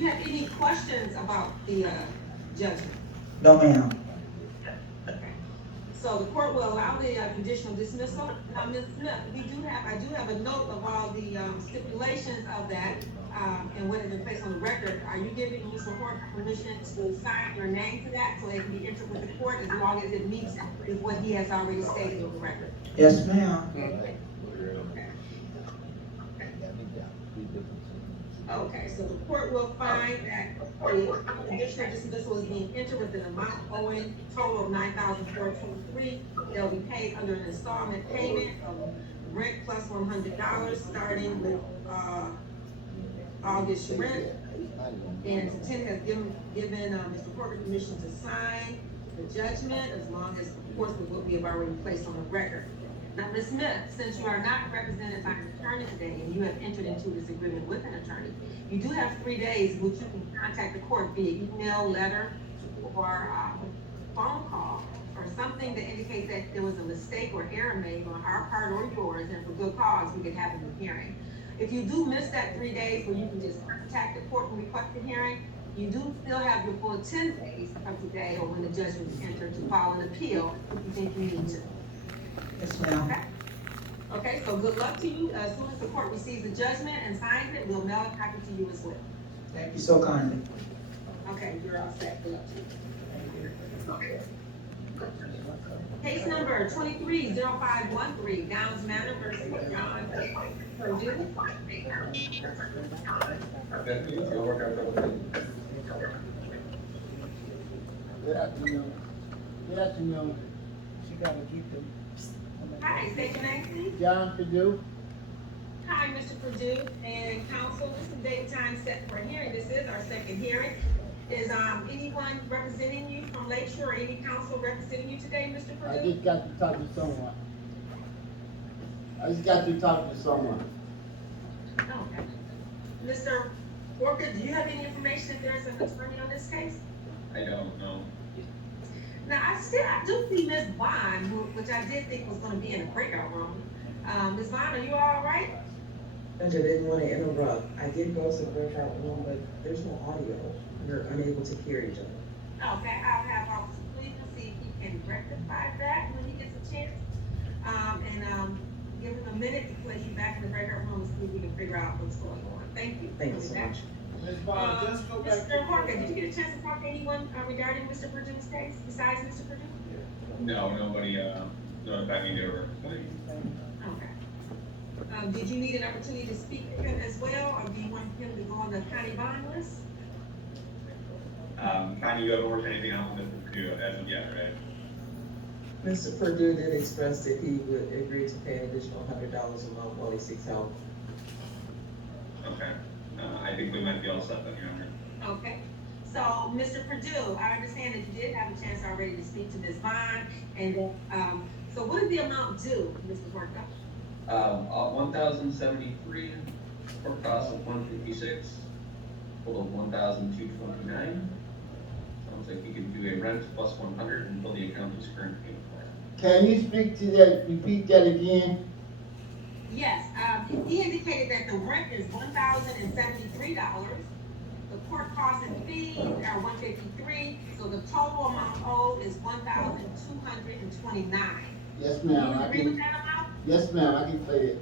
you have any questions about the, judgment? No, ma'am. Okay. So the court will allow the conditional dismissal. Now, Ms. Smith, I do have a note of all the stipulations of that, and what has been placed on the record. Are you giving Mr. Horton permission to sign your name to that so it can be entered with the court as long as it meets with what he has already stated on the record? Yes, ma'am. Okay, so the court will find that the conditional dismissal is being entered with an amount owing total of $9,423. They'll be paid under an installment payment of rent plus $100, starting with, August rent. And the tenant has given, Mr. Porter permission to sign the judgment as long as, of course, with what we have already placed on the record. Now, Ms. Smith, since you are not represented by an attorney today and you have entered into this agreement with an attorney, you do have 3 days which you can contact the court via email, letter, or phone call, or something that indicates that there was a mistake or error made on our part or yours, and for good cause, we could have a new hearing. If you do miss that 3 days where you can just contact the court and request a hearing, you do still have your full 10 days from today or when the judgment is entered to file an appeal if you think you need to. Yes, ma'am. Okay? Okay, so good luck to you. As soon as the court receives the judgment and signs it, we'll mail a copy to you as well. Thank you so kindly. Okay, you're all set. Good luck to you. Case number 230513, Downs Manor versus John Purdue. Good afternoon. Good afternoon. She gotta keep them. Hi, state your name, please. John Purdue. Hi, Mr. Purdue and counsel. This is date and time set for a hearing. This is our second hearing. Is anyone representing you from Lakeshore or any counsel representing you today, Mr. I Purdue? just got to talk to someone. Okay. Mr. Walker, do you have any information if there's an attorney on this case? I don't know. Now, I do see Ms. Vaughn, which I did think was gonna be in the breakout room. Ms. Vaughn, are you all right? Judge, I didn't want to interrupt. I did go to the breakout room, but there's no audio. We're unable to hear each other. Okay, I'll have Officer Cleveland see if he can rectify that when he gets a chance. Give him a minute to place you back in the breakout room and see if we can figure out what's going on. Thank you. Thank you so much. Ms. Bond, just go back. Mr. Harker, did you get a chance to talk to anyone regarding Mr. Purdue's case besides Mr. Purdue? No, nobody, notified me they were. Okay. Did you need an opportunity to speak to him as well, or do you want him to go on the county bond list? Connie, you haven't worked anything out with Mr. Purdue as of yet, right? Mr. Purdue did express that he would agree to pay an additional $100 a month while he seeks help. Okay. I think we might be all set then, Your Honor. Okay. So, Mr. Purdue, I understand that you did have a chance already to speak to Ms. Vaughn, and, so what is the amount due, Mr. Harker? 1,073, for cost of 156, total of 1,229. Sounds like you can do a rent plus 100 until the account is current payment plan. Can you speak to that, repeat that again? Yes, he indicated that the rent is $1,073. The court costs and fees are $153, so the total amount owed is $1,229. Yes, Do you ma'am. I agree with can, that amount? yes, ma'am, I can pay it.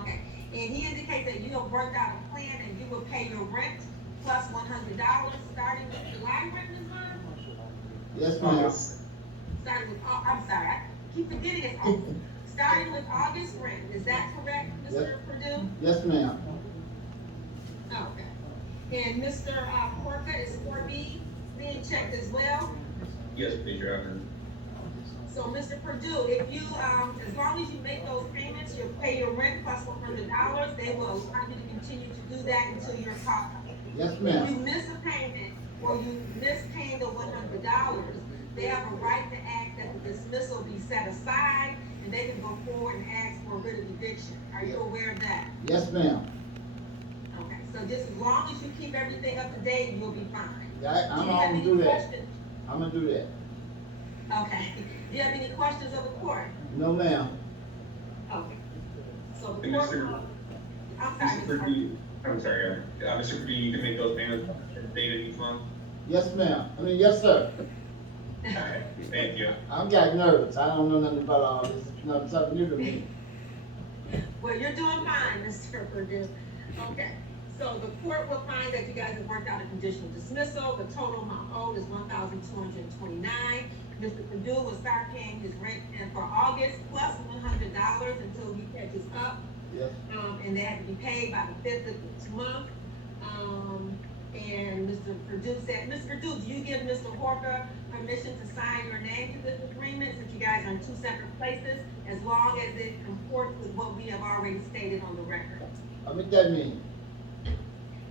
Okay, and he indicates that you have worked out a plan and you will pay your rent plus $100, starting with July rent, Ms. Vaughn? Yes, ma'am. Starting with, I'm sorry, I keep forgetting it's August. Starting with August rent, is that correct, Mr. Purdue? Yes, ma'am. Okay. And Mr. Porter, is 4B being checked as well? Yes, please, Your Honor. So, Mr. Purdue, if you, as long as you make those payments, you'll pay your rent plus $100, they will allow you to continue to do that until you're caught. Yes, If you ma'am. miss a payment, or you miss paying the $100, they have a right to ask that the dismissal be set aside, and they can go forward and ask for writ of eviction. Are you aware of that? Yes, ma'am. Okay, so just as long as you keep everything up to date, you'll be fine. I'm Do you have gonna any do that. questions? I'm gonna do that. Okay, do you have any questions of the court? No, ma'am. Okay. So the And court, Mr. I'm sorry, Mr. Mr. Purdue, I'm sorry, Mr. Purdue, you can make those payments dated each month? Yes, ma'am. Yes, sir. Okay, thank you. I'm getting nervous. I don't know nothing about all this. Something new to me. Well, you're doing fine, Mr. Purdue. Okay, so the court will find that you guys have worked out a conditional dismissal. The total amount owed is $1,229. Mr. Purdue will start paying his rent and for August plus $100 until he catches up. Yes. And they have to be paid by the 5th of each month. And Mr. Purdue said, Mr. Purdue, do you give Mr. Horker permission to sign your name to this agreement since you guys are in two separate places, as long as it comports with what we have already stated on the record? What that mean?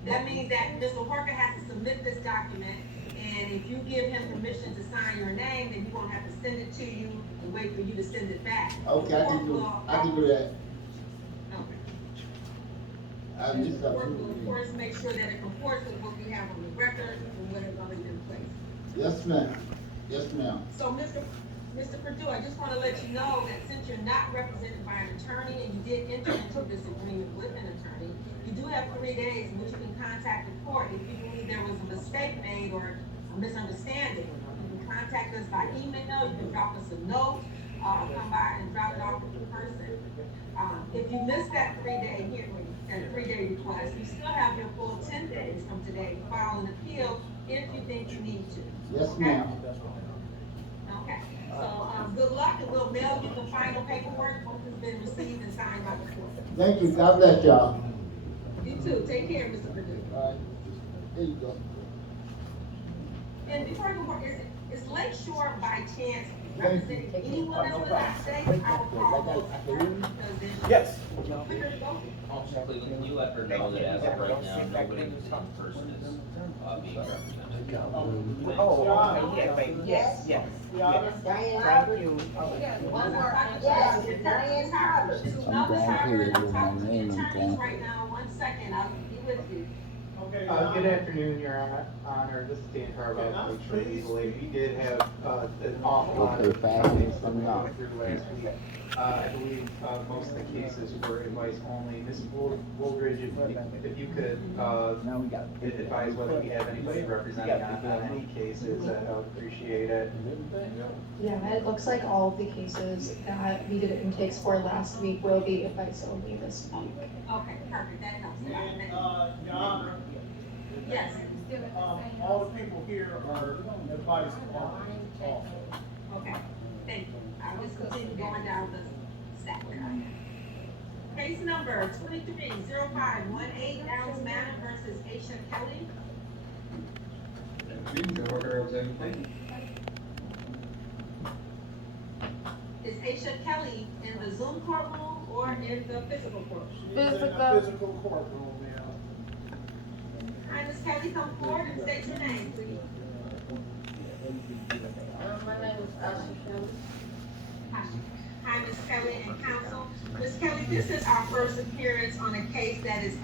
That means that Mr. Horker has to submit this document, and if you give him permission to sign your name, then he won't have to send it to you and wait for you to send it back. Okay, I can do that. Okay. I And just the have court will, to. of course, make sure that it comports with what we have on the record and what has already been placed. Yes, ma'am. Yes, ma'am. So, Mr. Purdue, I just wanna let you know that since you're not represented by an attorney and you did enter into this agreement with an attorney, you do have 3 days in which you can contact the court if you believe there was a mistake made or a misunderstanding. You can contact us by email, you can drop us a note, come by and drop it off with the person. If you miss that 3-day hearing, that 3-day request, you still have your full 10 days from today to file an appeal if you think you need to. Yes, Okay? ma'am. Okay, so, good luck, and we'll mail you the final paperwork once it's been received and signed by the court. Thank you. God bless y'all. You too, take care, Mr. Purdue. All right. Here you go. And before I go more, is Lake Shore by chance representing anyone that's with that state? I will call both of them, because then. Yes. Quicker to go. Cleveland, can you let her know that as of right now, nobody who's in person is, being represented? Oh, okay, yeah, baby, yes, yes, yes. Thank you. One more. Yes, Diane Roberts. I'm down here with my name and thing. Right now, 1 second, I'll be with you. Good afternoon, Your Honor. This is Dan Carbo, Lake Shore Legal Aid. We did have an awful lot of cases that we went through last week. I believe most of the cases were advice only. Ms. Woolridge, if you could advise whether we have anybody representing on any cases, I would appreciate it. Yeah, it looks like all of the cases that we did intakes for last week will be advice only this week. Okay, perfect, that helps. Your Honor. Yes. All the people here are advised on. Okay, thank you. I will continue going down the stack. Case number 230518, Adams Manor versus Aisha Kelly. Mr. Horker, representing Clayton. Is Aisha Kelly in the Zoom courtroom or in the physical courtroom? Physical courtroom, yeah. Hi, Ms. Kelly, come forward and state your name, please. My name is Ashley Kelly. Hi, Ms. Kelly and counsel. Ms. Kelly, this is our first appearance on a case that is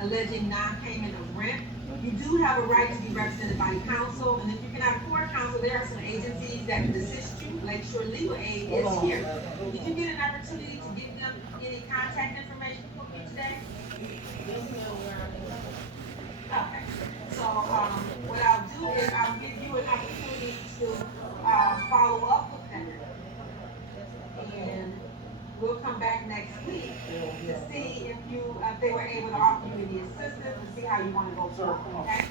alleging non-payment of rent. You do have a right to be represented by counsel, and if you cannot afford counsel, there are some agencies that can assist you. Lake Shore Legal Aid is here. Did you get an opportunity to give them any contact information from you today? Okay, so, what I'll do is I'll give you an opportunity to, follow up with them. And we'll come back next week to see if they were able to offer you any assistance and see how you wanna go forward, okay?